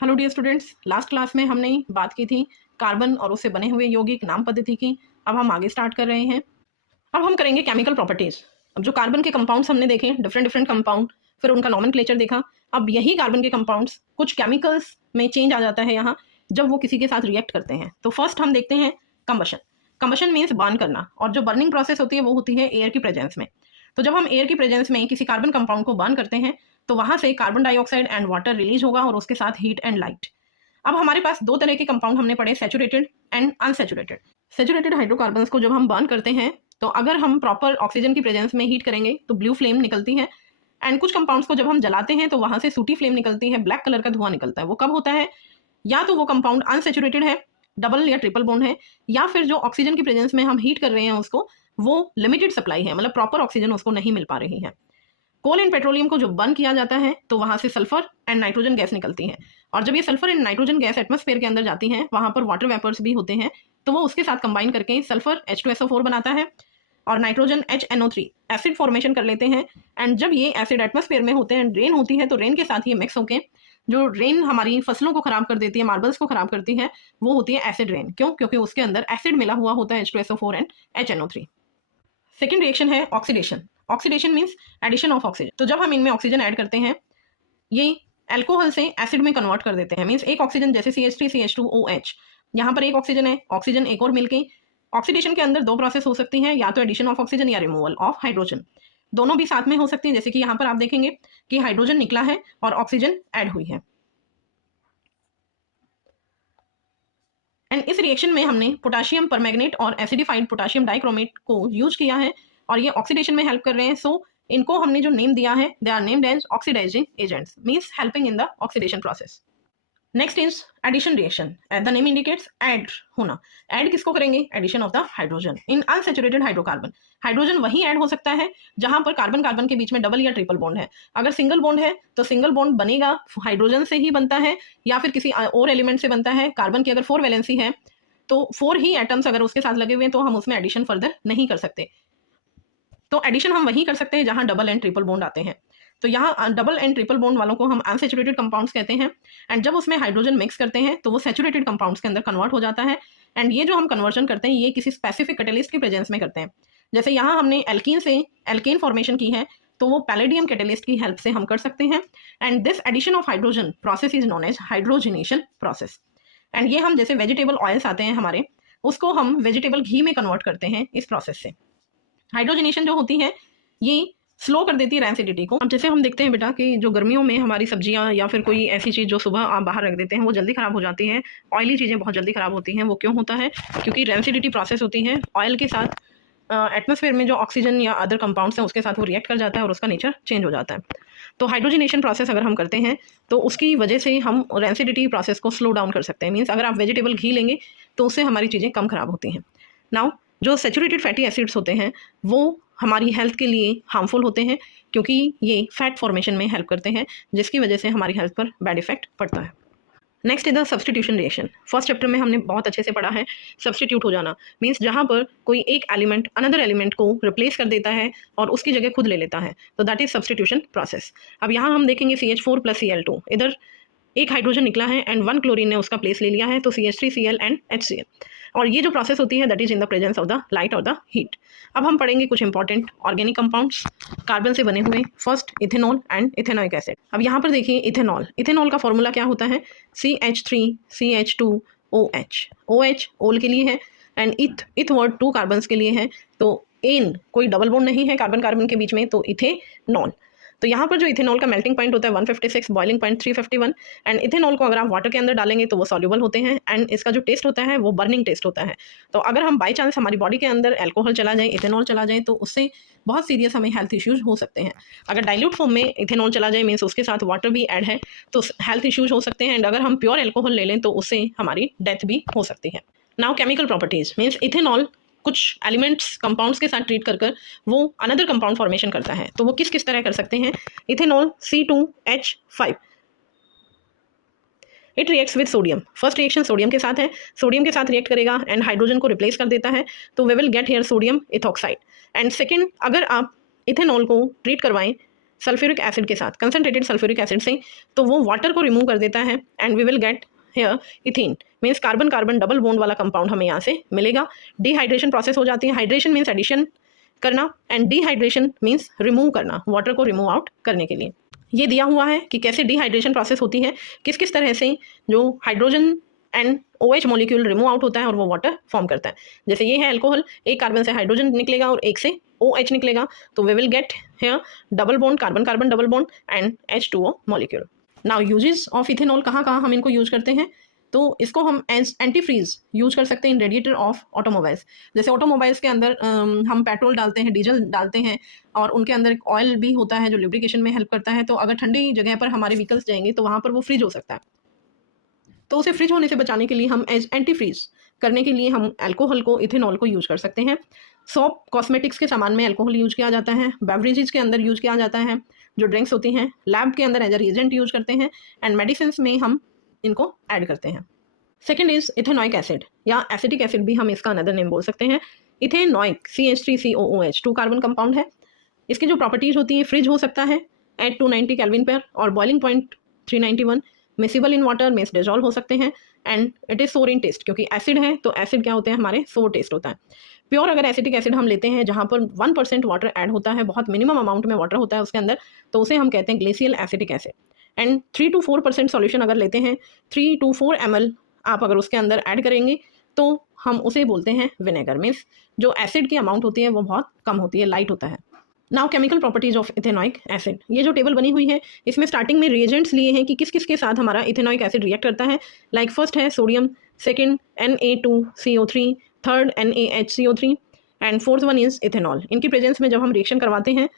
Hello dear students, last class में हमने बात की थी कार्बन और उससे बने हुए यौगिक नाम पद्धति की। अब हम आगे स्टार्ट कर रहे हैं। अब हम करेंगे केमिकल प्रॉपर्टीज। अब जो कार्बन के कंपाउंड्स हमने देखे, डिफरेंट डिफरेंट कंपाउंड, फिर उनका नॉमेनक्लेचर देखा। अब यही कार्बन के कंपाउंड्स कुछ केमिकल्स में चेंज आ जाता है यहाँ जब वो किसी के साथ रिएक्ट करते हैं। तो फर्स्ट हम देखते हैं कंबशन। कंबशन मीन्स बर्न करना, और जो बर्निंग प्रोसेस होती है वो होती है एयर की प्रेजेंस में। तो जब हम एयर की प्रेजेंस में किसी कार्बन कंपाउंड को बर्न करते हैं तो वहां से carbon dioxide and water release होगा और उसके साथ हीट एंड लाइट। अब हमारे पास दो तरह के कंपाउंड हमने पढ़े, saturated and unsaturated. Saturated hydrocarbons को जब हम बर्न करते हैं तो अगर हम प्रॉपर ऑक्सीजन की प्रेजेंस में हीट करेंगे तो ब्लू फ्लेम निकलती है। एंड कुछ कंपाउंड्स को जब हम जलाते हैं तो वहां से सूटी फ्लेम निकलती है, ब्लैक कलर का धुआं निकलता है। वो कब होता है? या तो वो कंपाउंड अनसैचुरेटेड है, डबल या ट्रिपल बॉन्ड है, या फिर जो ऑक्सीजन की प्रेजेंस में हम हीट कर रहे हैं उसको वो लिमिटेड सप्लाई है, मतलब प्रॉपर ऑक्सीजन उसको नहीं मिल पा रही है। कोल एंड पेट्रोलियम को जो बर्न किया जाता है तो वहां से सल्फर एंड नाइट्रोजन गैस निकलती है, और जब ये sulphur and nitrogen gas atmosphere के अंदर जाती है वहां पर वाटर वेपर्स भी होते हैं, तो वो उसके साथ कंबाइन करके सल्फर H2SO4 बनाता है और नाइट्रोजन HNO3 एसिड फॉर्मेशन कर लेते हैं। एंड जब ये एसिड एटमॉस्फेयर में होते हैं, रेन होती है, तो रेन के साथ ये मिक्स होके जो रेन हमारी फसलों को खराब कर देती है, मार्बल्स को खराब करती है, वो होती है एसिड रेन। क्यों? क्योंकि उसके अंदर एसिड मिला हुआ होता है H2SO4 and HNO3। Second reaction है oxidation. Oxidation means addition of oxygen. तो जब हम इनमें ऑक्सीजन ऐड करते हैं ये अल्कोहल से एसिड में कन्वर्ट कर देते हैं। मीन्स एक ऑक्सीजन जैसे CH3 CH2OH, यहाँ पर एक ऑक्सीजन है, ऑक्सीजन एक और मिलके ऑक्सीडेशन के अंदर दो प्रोसेस हो सकती हैं, या तो एडिशन ऑफ ऑक्सीजन या रिमूवल ऑफ हाइड्रोजन। दोनों भी साथ में हो सकती है। जैसे कि यहाँ पर आप देखेंगे कि हाइड्रोजन निकला है और ऑक्सीजन ऐड हुई है। एंड इस रिएक्शन में हमने पोटाशियम परमैंगनेट और एसिडिफाइड पोटाशियम डाइक्रोमेट को यूज किया है और ये ऑक्सीडेशन में हेल्प कर रहे हैं। सो इनको हमने जो नेम दिया है, they are named as oxidizing agents, means helping in the oxidation process. Next is addition reaction. The name indicates add होना। ऐड किसको करेंगे? Addition of the hydrogen in unsaturated hydrocarbon. Hydrogen वही ऐड हो सकता है जहां पर कार्बन कार्बन के बीच में डबल या ट्रिपल बॉन्ड है। अगर सिंगल बॉन्ड है तो सिंगल बॉन्ड बनेगा हाइड्रोजन से ही बनता है या फिर किसी और एलिमेंट से बनता है। कार्बन की अगर 4 वैलेंसी है तो 4 ही एटम्स अगर उसके साथ लगे हुए हैं तो हम उसमें एडिशन फर्दर नहीं कर सकते। तो एडिशन हम वही कर सकते हैं जहां डबल एंड ट्रिपल बॉन्ड आते हैं। तो यहाँ डबल एंड ट्रिपल बॉन्ड वालों को हम अनसैचुरेटेड कंपाउंड्स कहते हैं। एंड जब उसमें हाइड्रोजन मिक्स करते हैं तो वो सैचुरेटेड कंपाउंड्स के अंदर कन्वर्ट हो जाता है। एंड ये जो हम कन्वर्जन करते हैं ये किसी स्पेसिफिक कैटलिस्ट की प्रेजेंस में करते हैं। जैसे यहाँ हमने एल्कीन से एल्केन फॉर्मेशन की है तो वो पैलेडियम कैटलिस्ट की हेल्प से हम कर सकते हैं। And this addition of hydrogen process is known as hydrogenation process. And ये हम जैसे वेजिटेबल ऑयल्स आते हैं हमारे, उसको हम वेजिटेबल घी में कन्वर्ट करते हैं इस प्रोसेस से। हाइड्रोजनेशन जो होती है ये स्लो कर देती है रैंसिडिटी को। अब जैसे हम देखते हैं बेटा कि जो गर्मियों में हमारी सब्जियां या फिर कोई ऐसी चीज़ जो सुबह आप बाहर रख देते हैं वो जल्दी ख़राब हो जाती है। ऑयली चीज़ें बहुत जल्दी ख़राब होती हैं। वो क्यों होता है? क्योंकि रैंसिडिटी प्रोसेस होती है। ऑयल के साथ एटमॉस्फेयर में जो ऑक्सीजन या अदर कंपाउंड्स हैं उसके साथ वो रिएक्ट कर जाता है और उसका नेचर चेंज हो जाता है। तो हाइड्रोजनेशन प्रोसेस अगर हम करते हैं तो उसकी वजह से हम रैंसिडिटी प्रोसेस को स्लो डाउन कर सकते हैं। मीन्स अगर आप वेजिटेबल घी लेंगे तो उससे हमारी चीज़ें कम ख़राब होती हैं। नाउ जो सैचुरेटेड फैटी एसिड्स होते हैं वो हमारी हेल्थ के लिए हार्मफुल होते हैं क्योंकि ये फैट फॉर्मेशन में हेल्प करते हैं, जिसकी वजह से हमारी हेल्थ पर बैड इफेक्ट पड़ता है। Next is the substitution reaction. First chapter में हमने बहुत अच्छे से पढ़ा है सब्सटीट्यूट हो जाना। मीन्स जहाँ पर कोई एक एलिमेंट अनदर एलिमेंट को रिप्लेस कर देता है और उसकी जगह खुद ले लेता है, तो दैट इज सब्सटीट्यूशन प्रोसेस। अब यहाँ हम देखेंगे CH4 + Cl2, इधर एक हाइड्रोजन निकला है एंड 1 क्लोरीन ने उसका प्लेस ले लिया है, तो CH3Cl एंड HCl। और ये जो प्रोसेस होती है that is in the presence of the light और द हीट। अब हम पढ़ेंगे कुछ इंपॉर्टेंट ऑर्गेनिक कंपाउंड्स कार्बन से बने हुए। First ethanol and ethanoic acid. अब यहाँ पर देखिए इथेनॉल। इथेनॉल का फॉर्मूला क्या होता है? CH3CH2OH। OH ओल के लिए है एंड इथ वर्ड 2 कार्बन्स के लिए है। तो एन कोई डबल बॉन्ड नहीं है कार्बन कार्बन के बीच में, तो इथेनॉल। तो यहाँ पर जो इथेनॉल का मेल्टिंग पॉइंट होता है 156, बॉइलिंग पॉइंट 351। एंड इथेनॉल को अगर आप वाटर के अंदर डालेंगे तो वो सॉल्युबल होते हैं एंड इसका जो टेस्ट होता है वो बर्निंग टेस्ट होता है। तो अगर हम बाई चांस हमारी बॉडी के अंदर अल्कोहल चला जाए, इथेनॉल चला जाए, तो उससे बहुत सीरियस हमें हेल्थ इश्यूज हो सकते हैं। अगर डाइल्यूट फॉर्म में इथेनॉल चला जाए मीन्स उसके साथ वाटर भी ऐड है तो हेल्थ इश्यूज हो सकते हैं। एंड अगर हम प्योर अल्कोहल ले लें तो उससे हमारी डेथ भी हो सकती है। Now chemical properties means ethanol कुछ एलिमेंट्स कंपाउंड्स के साथ ट्रीट कर वो अनदर कंपाउंड फॉर्मेशन करता है। तो वो किस किस तरह कर सकते हैं? Ethanol C2H5 it reacts with sodium. First reaction sodium के साथ है, सोडियम के साथ रिएक्ट करेगा एंड हाइड्रोजन को रिप्लेस कर देता है, तो we will get here sodium ethoxide. And second, अगर आप इथेनॉल को ट्रीट करवाएं सल्फ्यूरिक एसिड के साथ, कंसनट्रेटेड सल्फ्यूरिक एसिड से, तो वो वाटर को रिमूव कर देता है and we will get here ethene, means carbon carbon double bond वाला कंपाउंड हमें यहाँ से मिलेगा। डिहाइड्रेशन प्रोसेस हो जाती है, हाइड्रेशन मीन्स एडिशन करना एंड डिहाइड्रेशन मीन्स रिमूव करना, वाटर को रिमूव आउट करने के लिए। ये दिया हुआ है कि कैसे डिहाइड्रेशन प्रोसेस होती है, किस किस तरह से जो hydrogen and OH molecule remove out होता है और वो वाटर फॉर्म करता है। जैसे ये है अल्कोहल, एक कार्बन से हाइड्रोजन निकलेगा और एक से OH निकलेगा, तो we will get here double bond, carbon carbon double bond and H2O molecule. Now uses of ethanol, कहाँ कहाँ हम इनको यूज करते हैं, तो इसको हम एज एंटी फ्रीज यूज कर सकते हैं इन रेडिएटर ऑफ ऑटोमोबाइल्स। जैसे ऑटोमोबाइल्स के अंदर हम पेट्रोल डालते हैं, डीजल डालते हैं और उनके अंदर एक ऑयल भी होता है जो लुब्रिकेशन में हेल्प करता है। तो अगर ठंडी जगह पर हमारे व्हीकल्स जाएंगे तो वहाँ पर वो फ्रीज हो सकता है, तो उसे फ्रिज होने से बचाने के लिए हम एज एंटी फ्रीज करने के लिए हम अल्कोहल को, इथेनॉल को यूज कर सकते हैं। सोप, कॉस्मेटिक्स के सामान में अल्कोहल यूज किया जाता है, बेवरेजेस के अंदर यूज किया जाता है, जो ड्रिंक्स होती हैं, लैब के अंदर एज ए रिएजेंट यूज करते हैं एंड मेडिसिन में हम इनको ऐड करते हैं। सेकेंड इज इथेनॉइक एसिड या एसिटिक एसिड भी हम इसका अनदर नेम बोल सकते हैं। इथेनॉइक CH3COOH 2 कार्बन कंपाउंड है। इसकी जो प्रॉपर्टीज होती है, फ्रिज हो सकता है एट 290 केल्विन पर और boiling point 391, miscible in water means dissolve हो सकते हैं एंड इट इज सोर इन टेस्ट, क्योंकि एसिड है तो एसिड क्या होते हैं हमारे, सोर टेस्ट होता है। प्योर अगर एसिटिक एसिड हम लेते हैं जहाँ पर 1% वाटर ऐड होता है, बहुत मिनिमम अमाउंट में वाटर होता है उसके अंदर, तो उसे हम कहते हैं glacial acetic acid. And 3 to 4% solution अगर लेते हैं, 3 to 4 ml आप अगर उसके अंदर ऐड करेंगे तो हम उसे बोलते हैं विनेगर, मीन्स जो एसिड की अमाउंट होती है वो बहुत कम होती है, लाइट होता है। Now chemical properties of ethanoic acid, ये जो टेबल बनी हुई है इसमें स्टार्टिंग में रिएजेंट्स लिए हैं कि किस किस के साथ हमारा इथेनॉइक एसिड रिएक्ट करता है। लाइक फर्स्ट है sodium, second Na2CO3, third NaHCO3 and fourth one is ethanol. इनकी प्रेजेंस में जब हम रिएक्शन करवाते हैं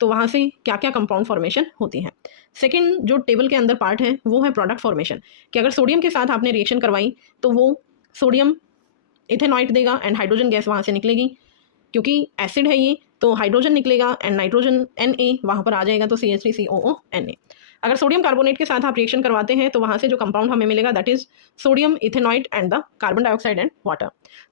तो वहाँ से क्या क्या कंपाउंड फॉर्मेशन होती है। सेकंड जो टेबल के अंदर पार्ट है वो है प्रोडक्ट फॉर्मेशन, कि अगर सोडियम के साथ आपने रिएक्शन करवाई तो वो सोडियम इथेनॉइट देगा एंड हाइड्रोजन गैस वहाँ से निकलेगी, क्योंकि एसिड है ये तो हाइड्रोजन निकलेगा एंड नाइट्रोजन Na वहाँ पर आ जाएगा तो CH3COONA। अगर सोडियम कार्बोनेट के साथ आप रिएक्शन करवाते हैं तो वहाँ से जो कंपाउंड हमें मिलेगा that is sodium ethanoate and the carbon dioxide and water.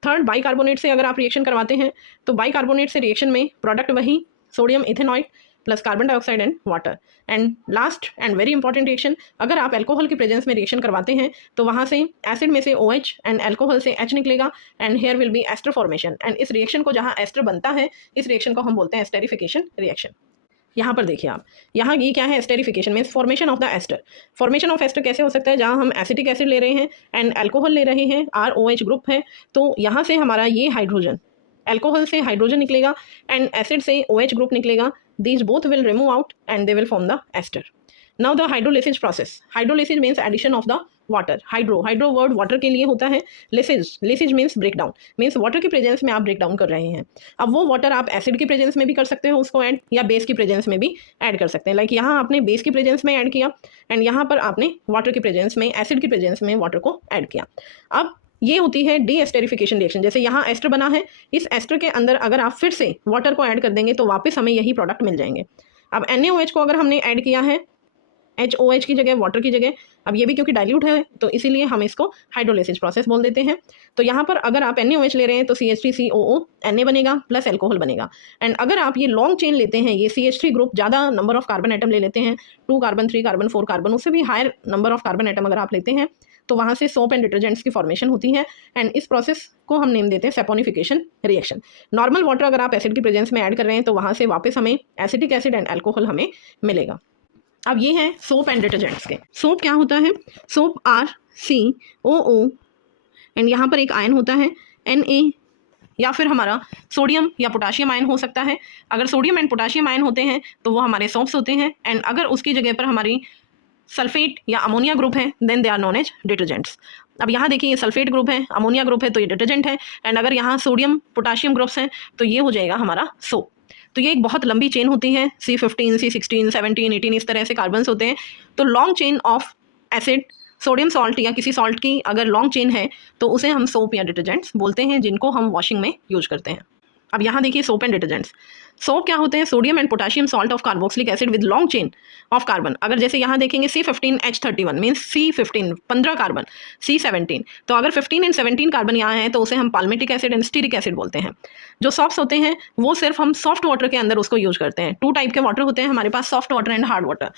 Third bicarbonate से अगर आप रिएक्शन करवाते हैं तो बाइकार्बोनेट से रिएक्शन में प्रोडक्ट वही sodium ethanoate plus carbon dioxide and water. And last and very important reaction, अगर आप अल्कोहल की प्रेजेंस में रिएक्शन करवाते हैं तो वहाँ से एसिड में से OH एंड अल्कोहल से H निकलेगा and here will be ester formation. And इस रिएक्शन को जहाँ एस्टर बनता है इस रिएक्शन को हम बोलते हैं एस्टेरिफिकेशन रिएक्शन। यहाँ पर देखिए आप, यहाँ ये क्या है, esterification means formation of the ester. Formation of ester कैसे हो सकता है, जहाँ हम एसिटिक एसिड ले रहे हैं एंड अल्कोहल ले रहे हैं, ROH ग्रुप है, तो यहाँ से हमारा ये हाइड्रोजन, अल्कोहल से हाइड्रोजन निकलेगा एंड एसिड से OH ग्रुप निकलेगा, these both will remove out and they will form the ester. Now the hydrolysis process. Hydrolysis means addition of the water. Hydro word water के लिए होता है। lysis means breakdown, means water की presence में आप break down कर रहे हैं। अब वो वाटर आप एसिड की प्रेजेंस में भी कर सकते हो उसको ऐड, या बेस की प्रेजेंस में भी ऐड कर सकते हैं। लाइक यहाँ आपने बेस की प्रेजेंस में ऐड किया एंड यहाँ पर आपने वाटर की प्रेजेंस में, एसिड की प्रेजेंस में वाटर को ऐड किया। अब ये होती है डीएस्टेरिफिकेशन रिएक्शन। जैसे यहाँ एस्टर बना है, इस एस्टर के अंदर अगर आप फिर से वाटर को ऐड कर देंगे तो वापस हमें यही प्रोडक्ट मिल जाएंगे। अब NaOH को अगर हमने ऐड किया है HOH की जगह, वाटर की जगह, अब ये भी क्योंकि डाइल्यूट है तो इसीलिए हम इसको हाइड्रोलिसिस प्रोसेस बोल देते हैं। तो यहाँ पर अगर आप NaOH ले रहे हैं तो CH3COO बनेगा प्लस अल्कोहल बनेगा। एंड अगर आप ये लॉन्ग चेन लेते हैं, ये CH3 ग्रुप ज़्यादा नंबर ऑफ कार्बन एटम ले लेते हैं, 2 कार्बन 3 कार्बन 4 कार्बन, उससे भी higher number of carbon atom अगर आप लेते हैं तो वहाँ से सोप एंड डिटर्जेंट्स की फॉर्मेशन होती है एंड इस प्रोसेस को हम नेम देते हैं सेपोनिफिकेशन रिएक्शन। नॉर्मल वाटर अगर आप एसिड की प्रेजेंस में ऐड कर रहे हैं तो वहाँ से वापस हमें एसिटिक एसिड एंड अल्कोहल हमें मिलेगा। अब ये है सोप एंड डिटर्जेंट्स के। सोप क्या होता है, सोप RCOO एंड यहाँ पर एक आयन होता है Na, या फिर हमारा सोडियम या पोटाशियम आयन हो सकता है। अगर सोडियम एंड पोटाशियम आयन होते हैं तो वो हमारे सोप्स होते हैं एंड अगर उसकी जगह पर हमारी सल्फेट या अमोनिया ग्रुप है then they are known as detergents. अब यहाँ देखिए ये सल्फेट ग्रुप है, अमोनिया ग्रुप है तो ये डिटर्जेंट है एंड अगर यहाँ सोडियम पोटाशियम ग्रुप्स हैं तो ये हो जाएगा हमारा सोप। तो ये एक बहुत लंबी चेन होती है, C15 C16 17 18 इस तरह से कार्बन्स होते हैं। तो long chain of acid, sodium salt या किसी सॉल्ट की अगर लॉन्ग चेन है तो उसे हम सोप या डिटर्जेंट्स बोलते हैं, जिनको हम वॉशिंग में यूज करते हैं। अब यहाँ देखिए सोप एंड डिटर्जेंट्स। सोप क्या होते हैं? Sodium and potassium salt of carboxylic acid with long chain of carbon. अगर जैसे यहाँ देखेंगे C15H31 means C15 15 carbon, C17, तो अगर 15 एंड 17 कार्बन यहाँ है तो उसे हम palmitic acid and stearic acid बोलते हैं। जो सॉफ्ट होते हैं वो सिर्फ हम सॉफ्ट वाटर के अंदर उसको यूज करते हैं। 2 टाइप के वाटर होते हैं हमारे पास, soft water and hard water.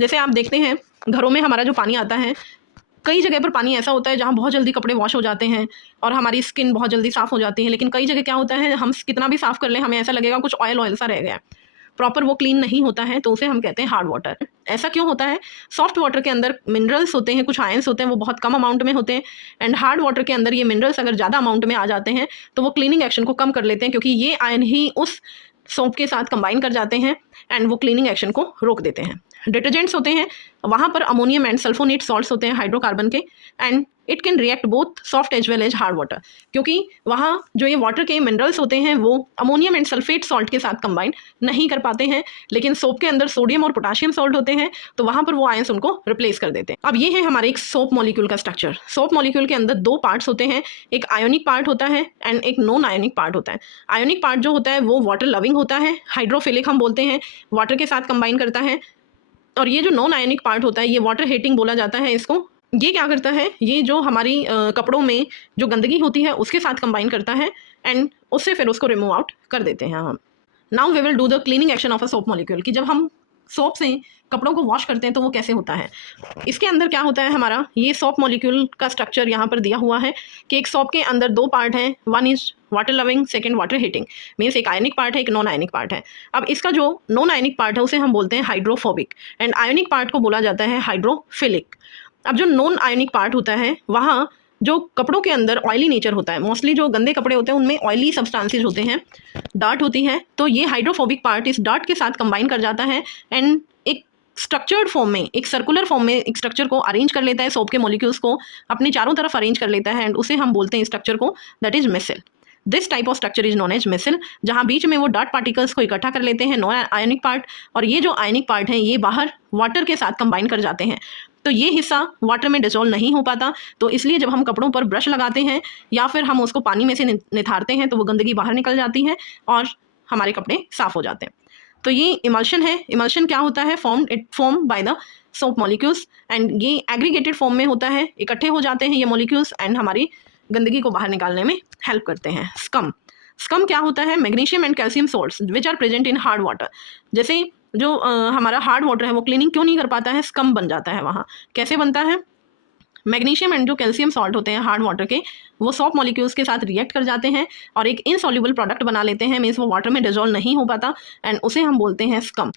जैसे आप देखते हैं घरों में हमारा जो पानी आता है, कई जगह पर पानी ऐसा होता है जहाँ बहुत जल्दी कपड़े वॉश हो जाते हैं और हमारी स्किन बहुत जल्दी साफ़ हो जाती है, लेकिन कई जगह क्या होता है, हम कितना भी साफ़ कर लें हमें ऐसा लगेगा कुछ ऑयल ऑयल सा रह गया है, प्रॉपर वो क्लीन नहीं होता है, तो उसे हम कहते हैं हार्ड वाटर। ऐसा क्यों होता है? सॉफ्ट वाटर के अंदर मिनरल्स होते हैं, कुछ आयंस होते हैं, वो बहुत कम अमाउंट में होते हैं, एंड हार्ड वाटर के अंदर ये मिनरल्स अगर ज़्यादा अमाउंट में आ जाते हैं तो वो क्लीनिंग एक्शन को कम कर लेते हैं, क्योंकि ये आयन ही उस सोप के साथ कंबाइन कर जाते हैं एंड वो क्लीनिंग एक्शन को रोक देते हैं। डिटर्जेंट्स होते हैं, वहाँ पर अमोनियम एंड सल्फोनेट सॉल्ट्स होते हैं हाइड्रोकार्बन के, and it can react both soft as well as hard water, क्योंकि वहाँ जो ये वाटर के मिनरल्स होते हैं वो अमोनियम एंड सल्फेट सॉल्ट के साथ कंबाइन नहीं कर पाते हैं, लेकिन सोप के अंदर सोडियम और पोटाशियम सॉल्ट होते हैं, तो वहाँ पर वो आयंस उनको रिप्लेस कर देते हैं। अब ये है हमारे एक सोप मॉलिक्यूल का स्ट्रक्चर। सोप मॉलिक्यूल के अंदर 2 पार्ट्स होते हैं, एक आयोनिक पार्ट होता है एंड एक नॉन आयोनिक पार्ट होता है। आयोनिक पार्ट जो होता है वो वाटर लविंग होता है, हाइड्रोफिलिक हम बोलते हैं, वाटर के साथ कंबाइन करता है, और ये जो नॉन आयनिक पार्ट होता है ये वाटर हेटिंग बोला जाता है इसको। ये क्या करता है, ये जो हमारी कपड़ों में जो गंदगी होती है उसके साथ कंबाइन करता है एंड उससे फिर उसको रिमूव आउट कर देते हैं हम। Now we will do the cleaning action of a soap molecule, कि जब हम सोप से कपड़ों को वॉश करते हैं तो वो कैसे होता है। इसके अंदर क्या होता है, हमारा ये सोप मॉलिक्यूल का स्ट्रक्चर यहाँ पर दिया हुआ है कि एक सोप के अंदर 2 पार्ट हैं, one is water loving, second water heating, means एक आयनिक पार्ट है, एक नॉन आयनिक पार्ट है। अब इसका जो नॉन आयनिक पार्ट है उसे हम बोलते हैं हाइड्रोफोबिक एंड आयनिक पार्ट को बोला जाता है हाइड्रोफिलिक। अब जो नॉन आयनिक पार्ट होता है वहाँ जो कपड़ों के अंदर ऑयली नेचर होता है, मोस्टली जो गंदे कपड़े होते हैं उनमें ऑयली सब्सटेंसेस होते हैं, डार्ट होती है, तो ये हाइड्रोफोबिक पार्ट इस डार्ट के साथ कंबाइन कर जाता है एंड एक स्ट्रक्चर्ड फॉर्म में, एक सर्कुलर फॉर्म में एक स्ट्रक्चर को अरेंज कर लेता है, सोप के मॉलिक्यूल्स को अपने चारों तरफ अरेंज कर लेता है एंड उसे हम बोलते हैं स्ट्रक्चर को, that is micelle. This type of structure is known as micelle, जहाँ बीच में वो डार्ट पार्टिकल्स को इकट्ठा कर लेते हैं नॉन आयनिक पार्ट, और ये जो आयनिक पार्ट है ये बाहर वाटर के साथ कंबाइन कर जाते हैं, तो ये हिस्सा वाटर में डिसॉल्व नहीं हो पाता, तो इसलिए जब हम कपड़ों पर ब्रश लगाते हैं या फिर हम उसको पानी में से निथारते हैं तो वो गंदगी बाहर निकल जाती है और हमारे कपड़े साफ हो जाते हैं। तो ये इमल्शन है। इमल्शन क्या होता है? Form by the soap molecules and ये एग्रीगेटेड फॉर्म में होता है, इकट्ठे हो जाते हैं ये मॉलिक्यूल्स एंड हमारी गंदगी को बाहर निकालने में हेल्प करते हैं। स्कम क्या होता है? Magnesium and calcium salts which are present in hard water. जैसे जो हमारा हार्ड वाटर है वो क्लीनिंग क्यों नहीं कर पाता है, स्कम बन जाता है वहाँ। कैसे बनता है? मैग्नीशियम एंड जो कैल्शियम सॉल्ट होते हैं हार्ड वाटर के, वो सोप मॉलिक्यूल्स के साथ रिएक्ट कर जाते हैं और एक इनसॉल्युबल प्रोडक्ट बना लेते हैं, मीन्स वो वाटर में डिजोल्व नहीं हो पाता एंड उसे हम बोलते हैं स्कम।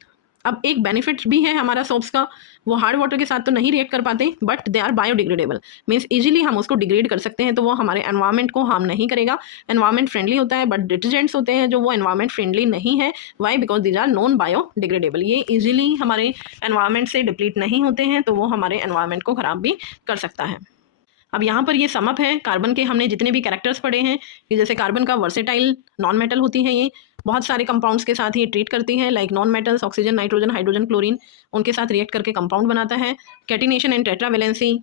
अब एक बेनिफिट भी है हमारा सोप्स का, वो हार्ड वाटर के साथ तो नहीं रिएक्ट कर पाते but they are biodegradable, means easily हम उसको डिग्रेड कर सकते हैं, तो वो हमारे एनवायरनमेंट को हार्म नहीं करेगा। एनवायरनमेंट फ्रेंडली होता है, बट डिटर्जेंट्स होते हैं जो वो एनवायरनमेंट फ्रेंडली नहीं है। Why? Because these are non biodegradable, ये इजीली हमारे एनवायरनमेंट से डिप्लीट नहीं होते हैं, तो वो हमारे एनवायरनमेंट को ख़राब भी कर सकता है। अब यहाँ पर ये समअप है कार्बन के, हमने जितने भी कैरेक्टर्स पढ़े हैं कि जैसे कार्बन का वर्सेटाइल नॉन मेटल होती है, ये बहुत सारे कंपाउंड्स के साथ ये ट्रीट करती है, like non metals, oxygen, nitrogen, hydrogen, chlorine, उनके साथ रिएक्ट करके कंपाउंड बनाता है। कैटिनेशन एंड टेट्रावेलेंसी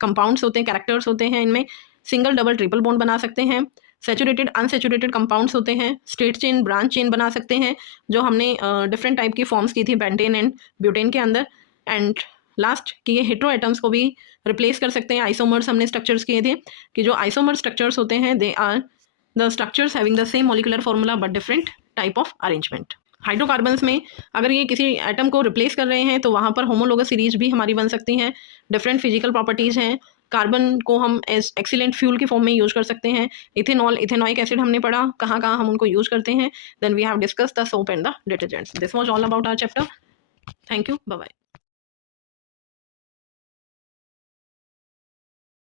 कंपाउंड्स होते हैं, कैरेक्टर्स होते हैं, इनमें सिंगल डबल ट्रिपल बॉन्ड बना सकते हैं। सैचुरेटेड अनसैचुरेटेड कंपाउंड्स होते हैं, स्ट्रेट चेन ब्रांच चेन बना सकते हैं, जो हमने डिफरेंट टाइप की फॉर्म्स की थी पेंटेन एंड ब्यूटेन के अंदर। एंड लास्ट कि ये हेट्रो एटम्स को भी रिप्लेस कर सकते हैं। आइसोमर्स हमने स्ट्रक्चर्स किए थे कि जो आइसोमर स्ट्रक्चर्स होते हैं they are the structures having the same molecular formula but different type of arrangement. Hydrocarbons में अगर ये किसी एटम को रिप्लेस कर रहे हैं तो वहाँ पर होमोलोगस सीरीज भी हमारी बन सकती हैं। डिफरेंट फिजिकल प्रॉपर्टीज़ हैं। कार्बन को हम एज एक्सीलेंट फ्यूल के फॉर्म में यूज कर सकते हैं। इथेनॉल, इथेनॉइक एसिड हमने पढ़ा, कहाँ कहाँ हम उनको यूज करते हैं। Then we have discuss the soap and the detergents. This was all about our chapter. Thank you, bye bye.